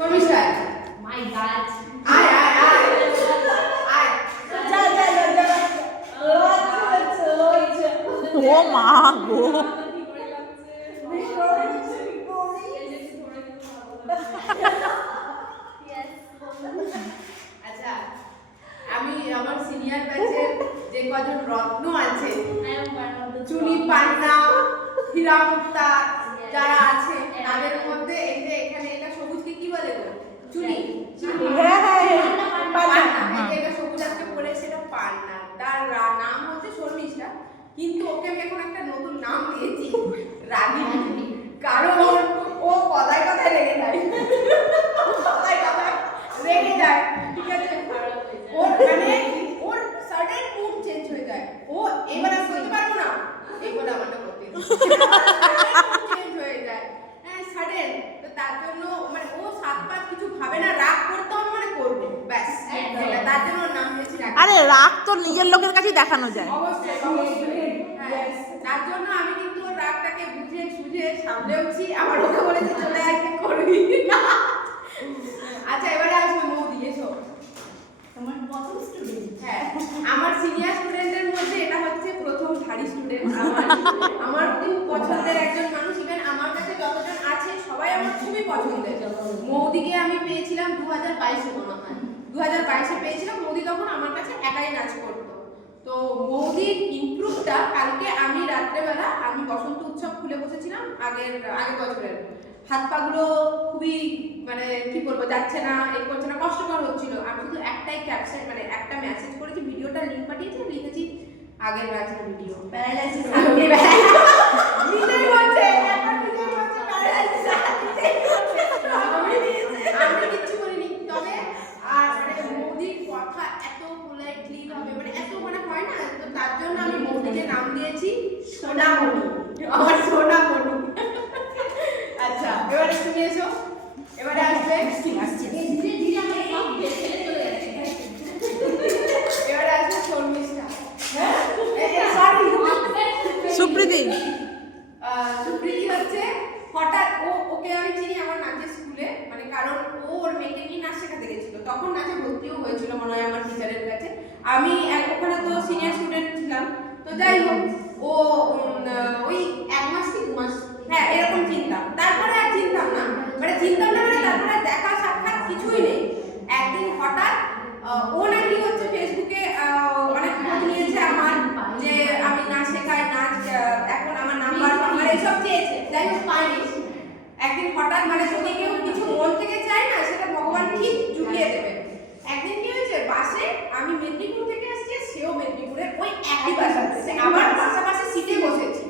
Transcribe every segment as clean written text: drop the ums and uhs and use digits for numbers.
My God. ও মা গো আচ্ছা, আমি আমার সিনিয়র ব্যাচের যে কজন রত্ন আছে, চুনি পান্না, হীরা মুক্তা যারা আছে, তাদের মধ্যে এই যে এখানে এটা সবুজকে কি বলে গো? চুনি। পান্না। এটা সবুজ আজকে পরে সেটা পান্না। তার নাম হচ্ছে শর্মিষ্ঠা, কিন্তু ওকে আমি এখন একটা নতুন নাম দিয়েছি, রাগিনী। কারণ ও কথায় কথায় রেগে যায়, রেগে যায়, ঠিক আছে? ওর মানে ওর সাডেন মুড চেঞ্জ হয়ে যায়। ও এবার আমি বলতে পারবো না, এই বলে আমারটা করতে চেঞ্জ হয়ে যায়, হ্যাঁ সাডেন। তো তার জন্য মানে ও 7-5 কিছু ভাবে না, রাগ করতে হবে মানে করবে, ব্যাস। তার জন্য ওর নাম দিয়েছি রাগ। আরে রাগ তো নিজের লোকের কাছেই দেখানো যায়। অবশ্যই হ্যাঁ, তার জন্য আমি কিন্তু ওর রাগটাকে বুঝে সুঝে সামলেওছি। আমার ওকে বলেছে চলে আসতে করবি। আচ্ছা, এবারে আসবে মৌদি, এসো। তোমার প্রথম স্টুডেন্ট? হ্যাঁ, আমার সিনিয়র স্টুডেন্টের মধ্যে এটা হচ্ছে প্রথম ধাড়ি স্টুডেন্ট। আমার খুব পছন্দের একজন মানুষ। ইভেন আমার কাছে যতজন আছে সবাই আমার খুবই পছন্দের। মৌদিকে আমি পেয়েছিলাম 2022-এ, মনে হয় 2022-এ পেয়েছিলাম। মৌদি তখন আমার কাছে একাই নাচ করতো। তো মৌদির ইমপ্রুভটা কালকে আমি রাত্রেবেলা আমি বসন্ত উৎসব খুলে বসেছিলাম আগের বছরের। হাত পাগুলো খুবই মানে কি বলবো, যাচ্ছে না, এই করছে না, কষ্টকর হচ্ছিল। আমি শুধু একটাই ক্যাপশন মানে একটা মেসেজ করেছি, ভিডিওটা লিংক পাঠিয়েছি, লিখেছি আগের ম্যাচের ভিডিও প্যারালাইসিস। নিজেই বলছে এখন নিজেই বলছে প্যারালাইসিস। আমি কিচ্ছু বলিনি, তবে আর মানে মোদির কথা এত পোলাইটলি ভাবে মানে এত মানে হয় না, তো তার জন্য আমি মোদিকে নাম দিয়েছি সোনামণি, আমার সোনামণি। আচ্ছা, এবারে তুমি এসো, এবারে আসবে এবারে আসবে শর্মিষ্ঠা। সুপ্রীতি। সুপ্রীতি হচ্ছে হঠাৎ ওকে আমি চিনি আমার নাচের স্কুলে, মানে কারণ ও ওর মেয়েকে নিয়ে নাচ শেখাতে গেছিল, তখন নাচে ভর্তিও হয়েছিল মনে হয় আমার টিচারের কাছে। আমি ওখানে তো সিনিয়র স্টুডেন্ট ছিলাম, তো যাই হোক ও ওই 1 মাস কি 2 মাস, হ্যাঁ এরকম চিনতাম। তারপরে আর চিনতাম না, মানে তারপরে দেখা সাক্ষাৎ কিছুই নেই। একদিন হঠাৎ ও নাকি হচ্ছে ফেসবুকে অনেক খোঁজ নিয়েছে আমার, যে আমি নাচ শেখাই, নাচ এখন আমার নাম্বার আমার এইসব চেয়েছে, যাই হোক পাইনি। একদিন হঠাৎ মানে যদি কেউ কিছু মন থেকে চায় না, সেটা ভগবান ঠিক জুটিয়ে দেবে। একদিন কি হয়েছে, বাসে আমি মেদিনীপুর থেকে আসছি, সেও মেদিনীপুরের ওই একই বাসে আসছে, আবার পাশাপাশি সিটে বসেছি।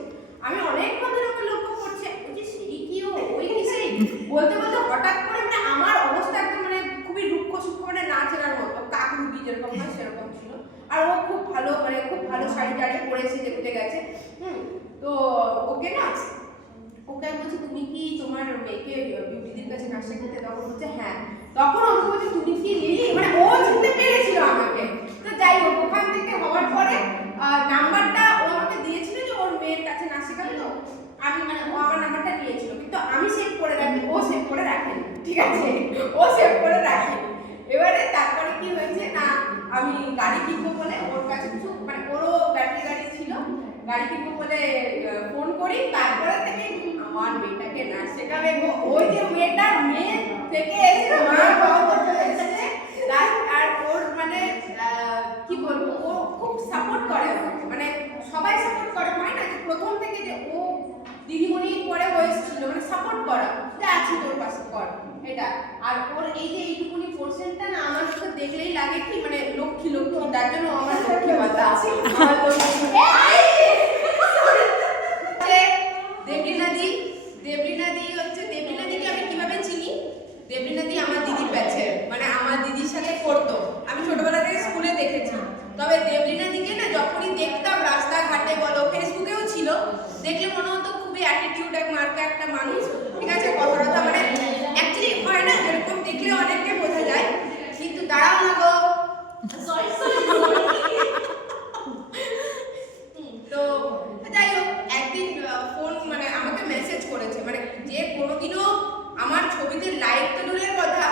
আমি অনেক ভদ্রলোককে লক্ষ্য করছি, যে সেই কি ওই কি সেই বলতে বলতে হঠাৎ করে মানে আমার অবস্থা একদম মানে খুবই রুক্ষ সূক্ষ্ম, মানে না চেনার মতো, কাকুরুবি যেরকম হয় সেরকম ছিল। আর ও খুব ভালো মানে খুব ভালো শাড়ি টাড়ি পরেছে, দেখতে গেছে। তো ওকে না ওকে আমি বলছি তুমি কি তোমার মেয়েকে বিউটিদের কাছে নাচ শেখাতে? তখন বলছে হ্যাঁ। তখন ওকে বলছে তুমি কি লিলি, মানে ও চিনতে পেরেছিল আমাকে। তো যাই হোক, ওখান থেকে হওয়ার পরে নাম্বারটা ও আমাকে দিয়েছিল যে ওর মেয়ের কাছে নাচ শেখাবে। তো আমি মানে ও আমার নাম্বারটা নিয়েছিল, কিন্তু আমি সেভ করে রাখি, ও সেভ করে রাখেনি, ঠিক আছে? ও সেভ করে রাখেনি। এবারে তারপরে কি হয়েছে না, আমি গাড়ি কিনবো বলে ওর কাছে কিছু মানে ওরও ব্যাটারি গাড়ি ছিল, গাড়ি কিনবো বলে ফোন করি। তারপরে থেকে আমার মেয়েটাকে নাচ শেখাবে, ওই যে মেয়েটা মেয়ে থেকে এসে মা বাবা করতে এসেছে। আর ওর মানে কি বলবো, ও খুব সাপোর্ট করে আমাকে, মানে সবাই সাপোর্ট করে, হয় না যে প্রথম থেকে যে ও দিদিমণি পরে হয়েছিল, মানে সাপোর্ট করা যে আছি তোর পাশে কর এটা। আর ওর এই যে এইটুকুনি পোর্শনটা না আমার তো দেখলেই লাগে কি মানে লক্ষ্মী লক্ষ্মী, তার জন্য আমার লক্ষ্মী মাতা আছে। দেবলীনাদি আমি কিভাবে চিনি? দেবলীনাদি আমার দিদির ব্যাচের, মানে আমার দিদির সাথে পড়তো, আমি ছোটবেলা থেকে স্কুলে দেখেছি। তবে দেবলীনাদিকে না যখনই দেখতাম রাস্তাঘাটে বলো, ফেসবুকেও ছিল, দেখলে মনে হতো খুবই অ্যাটিটিউড মার্কা একটা মানুষ, ঠিক আছে? কথা মানে অ্যাকচুয়ালি হয় না যেরকম দেখলে অনেককে বোঝা যায়, কিন্তু দাঁড়াও না গো, তো যাই হোক একদিন ফোন মানে আমাকে মেসেজ করেছে, মানে যে কোনোদিনও আমার ছবিতে লাইক তো দূরের কথা,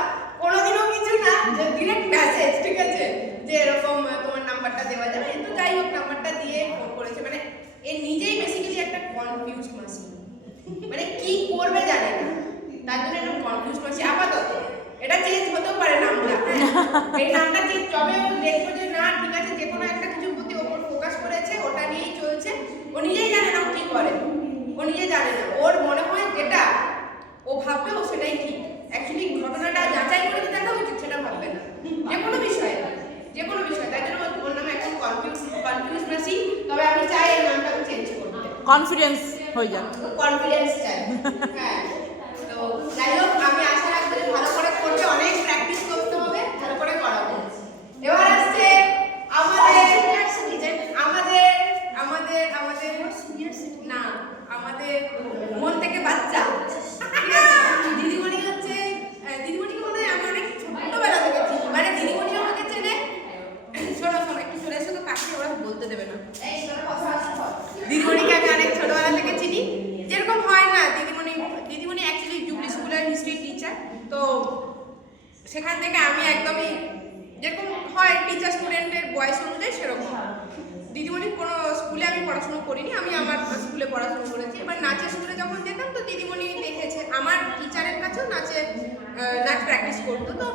এই নামটা ঠিক তবে ও দেখবো যে না ঠিক আছে যে কোনো একটা কিছুর প্রতি ওপর ফোকাস করেছে ওটা নিয়েই চলছে ও নিজেই জানে না ও কি করে ও নিজে জানে না ওর মনে হয় যেটা ও ভাববে ও সেটাই ঠিক অ্যাকচুয়ালি ঘটনাটা যাচাই করে যে দেখা উচিত সেটা ভাববে না যে কোনো বিষয় তাই জন্য ওর নামে এখন কনফিউজ বেশি তবে আমি চাই এই নামটা চেঞ্জ করতে কনফিডেন্স হয়ে যাক। কনফিডেন্স চাই হ্যাঁ তো যাই হোক আমি আশা রাখবো যে ভালো করে করবে অনেক প্র্যাকটিস করতে হবে ভালো করে করাবো এবার আসছে আমাদের না আমাদের মন থেকে বাচ্চা ঠিক আছে দিদিমণি হচ্ছে দিদিমণিকে মনে হয় আমি অনেক ছোটবেলা থেকে চিনি মানে দিদিমণি আমাকে চেনে শোনো একটু চলে এসো তো কাছে ওরা বলতে দেবে না দিদিমণিকে আমি অনেক ছোটবেলা থেকে চিনি যেরকম হয় না দিদিমণি অ্যাকচুয়ালি জুবলি স্কুলের হিস্ট্রি টিচার তো সেখান থেকে আমি একদমই যেরকম হয় টিচার স্টুডেন্টের বয়স অনুযায়ী সেরকম দিদিমণির কোনো স্কুলে আমি পড়াশুনো করিনি আমি আমার স্কুলে পড়াশুনো করেছি এবার নাচের স্কুলে যখন যেতাম তো দিদিমণি দেখেছে আমার টিচারের কাছেও নাচ প্র্যাকটিস করতো তো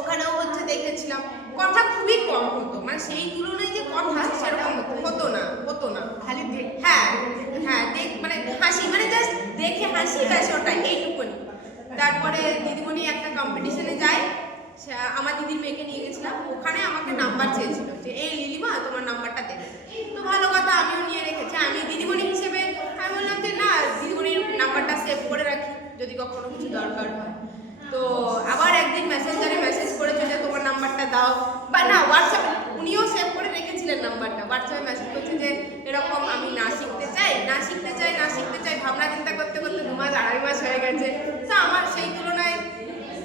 ওখানেও হচ্ছে দেখেছিলাম কথা খুবই কম হতো মানে সেই তুলনায় যে কথা সেরকম হতো না খালি হ্যাঁ মানে হাসি মানে জাস্ট দেখে হাসি ব্যাস ওটা এইটুকুনি তারপরে দিদিমণি একটা কম্পিটিশনে যায় আমার দিদির মেয়েকে নিয়ে গেছিলাম ওখানে আমাকে নাম্বার চেয়েছিল যে এই লিলিমা তোমার নাম্বারটা দেবে তো ভালো কথা আমিও নিয়ে রেখেছি আমি দিদিমণি হিসেবে আমি বললাম যে না দিদিমণির নাম্বারটা সেভ করে রাখি যদি কখনো কিছু দরকার হয় তো আবার একদিন মেসেঞ্জারে মেসেজ করেছে যে তোমার নাম্বারটা দাও বা না হোয়াটসঅ্যাপে উনিও সেভ করে রেখেছিলেন নাম্বারটা হোয়াটসঅ্যাপে মেসেজ করছে যে এরকম আমি না শিখতে চাই ভাবনা চিন্তা করতে 2 মাস 2.5 মাস হয়ে গেছে তো আমার সেই তুলনায়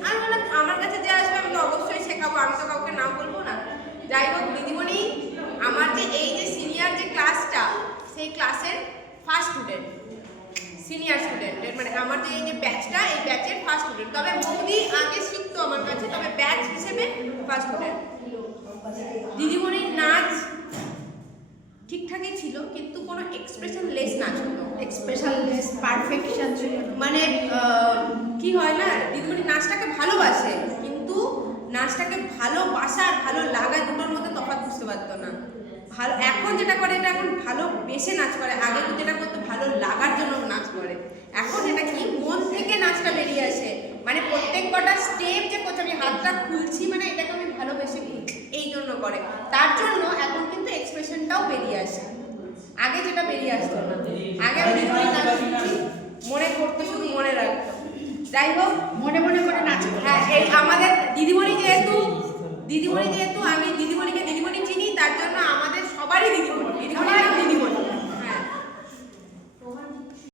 আমি বললাম আমার কাছে যে আসবে আমি তো অবশ্যই শেখাবো আমি তো কাউকে না বলবো না যাই হোক দিদিমণি আমার যে এই যে সিনিয়র যে ক্লাসটা সেই ক্লাসের ফার্স্ট স্টুডেন্ট সিনিয়র স্টুডেন্টের মানে আমার যে এই যে ব্যাচটা এই ব্যাচের ফার্স্ট স্টুডেন্ট তবে বৌদি আগে শিখতো আমার কাছে তবে ব্যাচ হিসেবে ফার্স্ট স্টুডেন্ট দিদিমণির নাচ ঠিকঠাকই ছিল কিন্তু কোনো এক্সপ্রেশন লেস নাচ হতো এক্সপ্রেশনলেস পারফেকশন ছিল মানে কি হয় না দিদিমণি নাচটাকে ভালোবাসে কিন্তু নাচটাকে ভালোবাসা আর ভালো লাগা দুটোর মধ্যে তফাৎ বুঝতে পারতো না ভালো এখন যেটা করে এটা এখন ভালোবেসে নাচ করে আগে তো যেটা করতো ভালো লাগার জন্য নাচ করে এখন এটা কি মন থেকে নাচটা বেরিয়ে আসে মানে প্রত্যেক কটা স্টেপ যে করছে আমি হাতটা খুলছি মানে এটাকে আমি ভালোবেসে খুলছি এই জন্য করে তার জন্য এখন কিন্তু এক্সপ্রেশনটাও বেরিয়ে আসে আগে যেটা বেরিয়ে আসতো না আগে আমি মনে করতে শুধু মনে রাখতো যাই হোক মনে মনে করে নাচ হ্যাঁ এই আমাদের দিদিমণি যেহেতু আমি দিদিমণিকে দিদিমণি চিনি তার জন্য আমাদের সবারই দিদিমণি